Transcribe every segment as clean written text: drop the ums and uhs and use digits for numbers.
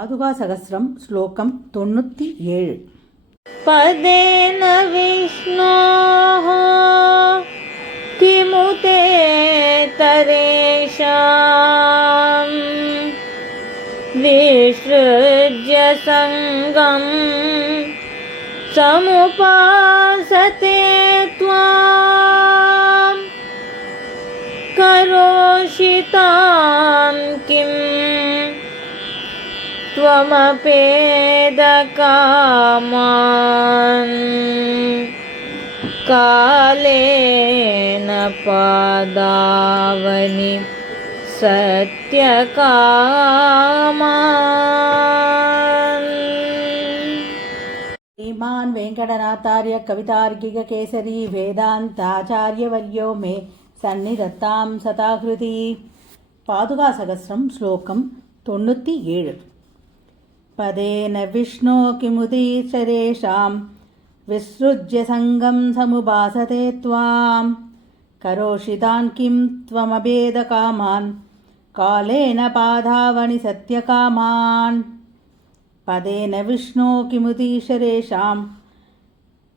पादुकासहस्रं श्लोकं 97 पदेन विष्णोः किमुते तरेषां विसृज्य सङ्गं समुपासते त्वां करोषि तां किं त्वमपेदकामान् कालेन पादावनि सत्यकामान्। श्रीमान् वेङ्कटनाथार्य कवितार्किककेसरी वेदान्ताचार्यवर्यो मे सन्निधत्तां सदाहृति। पादुकासहस्रं श्लोकं 97 पदेन विष्णो किमुदीश्वरेषां विसृज्य सङ्गं समुपासते त्वां करोषि तान् किं त्वमभेदकामान् कालेन पादावनि सत्यकामान्। पदेन विष्णो किमुदीश्वरेषां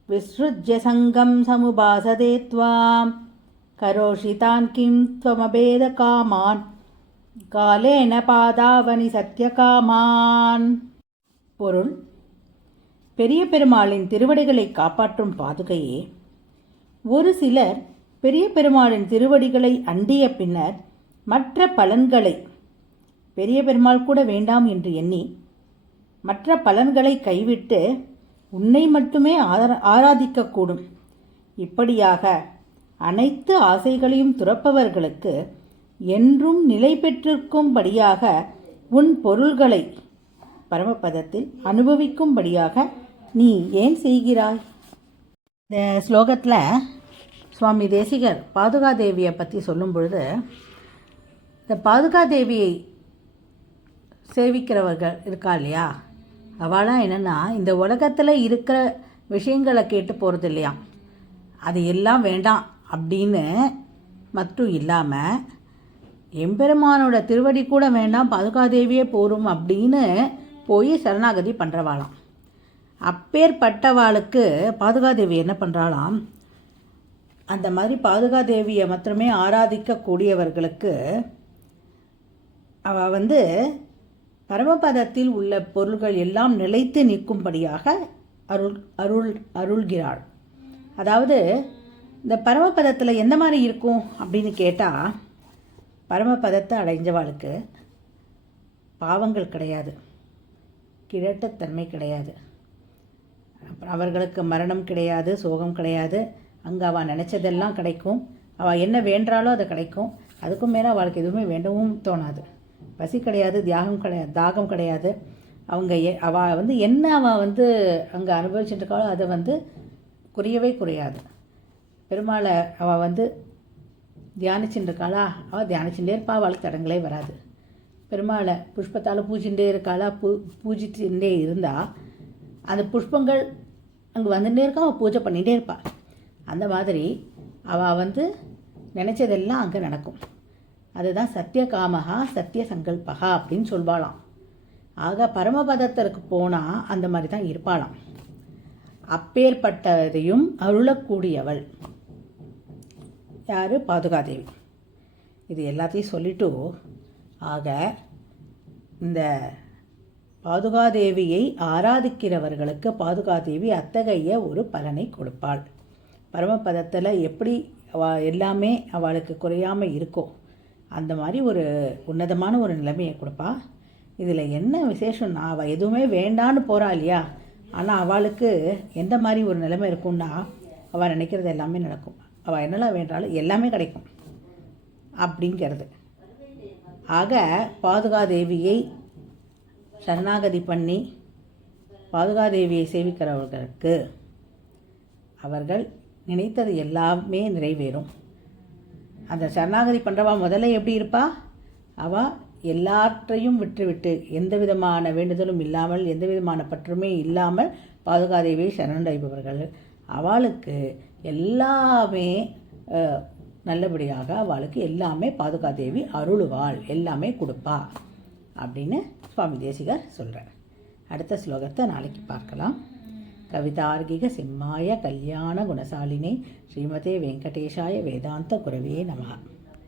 विसृज्य सङ्गं समुपासते त्वां करोषि तान् किं त्वमभेदकामान् कालेन पादावनि सत्यकामान्। பொருள்: பெரிய பெருமாளின் திருவடிகளை காப்பாற்றும் பாதுகையே, ஒரு சிலர் பெரிய பெருமாளின் திருவடிகளை அண்டிய பின்னர் மற்ற பலன்களை பெரிய பெருமாள் கூட வேண்டாம் என்று எண்ணி மற்ற பலன்களை கைவிட்டு உன்னை மட்டுமே ஆராதிக்கக்கூடும். இப்படியாக அனைத்து ஆசைகளையும் துறப்பவர்களுக்கு என்றும் நிலை பெற்றிருக்கும்படியாக உன் பொருள்களை பரமபதத்தில் அனுபவிக்கும்படியாக நீ ஏன் செய்கிறாய்? இந்த ஸ்லோகத்தில் சுவாமி தேசிகர் பாதுகாதேவியை பற்றி சொல்லும் பொழுது, இந்த பாதுகாதேவியை சேவிக்கிறவர்கள் இருக்கா இல்லையா, அவளாம் என்னென்னா இந்த உலகத்தில் இருக்கிற விஷயங்களை கேட்டு போகிறது இல்லையா, அது எல்லாம் வேண்டாம் அப்படின்னு மட்டும் இல்லாமல் எம்பெருமானோட திருவடி கூட வேண்டாம் பாதுகாதேவியே போரும் அப்படின்னு போய் சரணாகதி பண்ணுறவாளாம். அப்பேற்பட்டவாளுக்கு பாதுகாதேவி என்ன பண்ணுறாளாம், அந்த மாதிரி பாதுகாதேவியை மாத்திரமே ஆராதிக்கக்கூடியவர்களுக்கு அவள் பரமபதத்தில் உள்ள பொருள்கள் எல்லாம் நிலைத்து நிற்கும்படியாக அருள்கிறாள். அதாவது இந்த பரமபதத்தில் எந்த மாதிரி இருக்கும் அப்படின்னு கேட்டால், பரமபதத்தை அடைஞ்சவாளுக்கு பாவங்கள் கிடையாது, கிழட்டுத்தன்மை கிடையாது, அவர்களுக்கு மரணம் கிடையாது, சோகம் கிடையாது. அங்கே அவள் நினச்சதெல்லாம் கிடைக்கும், அவள் என்ன வேண்டாலோ அது கிடைக்கும். அதுக்கும் மேலே அவளுக்கு எதுவுமே வேண்டவும் தோணாது. பசி கிடையாது, தாகம் கிடையாது. அவங்க அவள் என்ன அவள் அங்கே அனுபவிச்சுட்டு இருக்காளோ அதை குறையவே குறையாது. பெருமாளை அவள் தியானிச்சுட்டு இருக்காளா, அவள் தியானிச்சுட்டே இருப்பா, அவளுக்கு தடங்களே வராது. பெருமாளை புஷ்பத்தால் பூஜிகிட்டே இருக்காளா, பூஜிச்சுட்டே இருந்தால் அந்த புஷ்பங்கள் அங்கே வந்துட்டே இருக்கா, அவள் பூஜை பண்ணிகிட்டே இருப்பாள். அந்த மாதிரி அவள் நினச்சதெல்லாம் அங்கே நடக்கும். அதுதான் சத்தியகாமகா சத்திய சங்கல்பகா அப்படின்னு சொல்வாளாம். ஆக பரமபதத்திற்கு போனால் அந்த மாதிரி தான் இருப்பாளாம். அப்பேற்பட்டதையும் அருளக்கூடியவள் யார்? பாதுகாதேவி. இது எல்லாத்தையும் சொல்லிட்டு, ஆக இந்த பாதுகாதேவியை ஆராதிக்கிறவர்களுக்கு பாதுகாதேவி அத்தகைய ஒரு பலனை கொடுப்பாள். பரமபதத்தில் எப்படி எல்லாமே அவளுக்கு குறையாமல் இருக்கோ அந்த மாதிரி ஒரு உன்னதமான ஒரு நிலைமையை கொடுப்பா. இதில் என்ன விசேஷம்னா, அவள் எதுவுமே வேண்டான்னு போகிறா இல்லையா, ஆனால் அவளுக்கு எந்த மாதிரி ஒரு நிலைமை இருக்கும்னா, அவள் நினைக்கிறது எல்லாமே நடக்கும். அவள் என்னெல்லாம் வேண்டாலும் எல்லாமே கிடைக்கும் அப்படிங்கிறது. ஆக பாதுகாதேவியை சரணாகதி பண்ணி பாதுகாதேவியை சேவிக்கிறவர்களுக்கு அவர்கள் நினைத்தது எல்லாமே நிறைவேறும். அந்த சரணாகதி பண்ணுறவா முதல்ல எப்படி இருப்பா, அவள் எல்லாற்றையும் விட்டுவிட்டு எந்த விதமான வேண்டுதலும் இல்லாமல் எந்த விதமான பற்றுமே இல்லாமல் பாதுகாதேவியை சரணடைபவர்கள் அவளுக்கு எல்லாமே நல்லபடியாக அவளுக்கு எல்லாமே பாதுகாதேவி அருளுவாள், எல்லாமே கொடுப்பா அப்படின்னு சுவாமி தேசிகர் சொல்கிறார். அடுத்த ஸ்லோகத்தை நாளைக்கு பார்க்கலாம். கவிதார்கிக சிம்மாய கல்யாண குணசாலினே ஸ்ரீமதே வெங்கடேஷாய வேதாந்த குரவே நமஹ.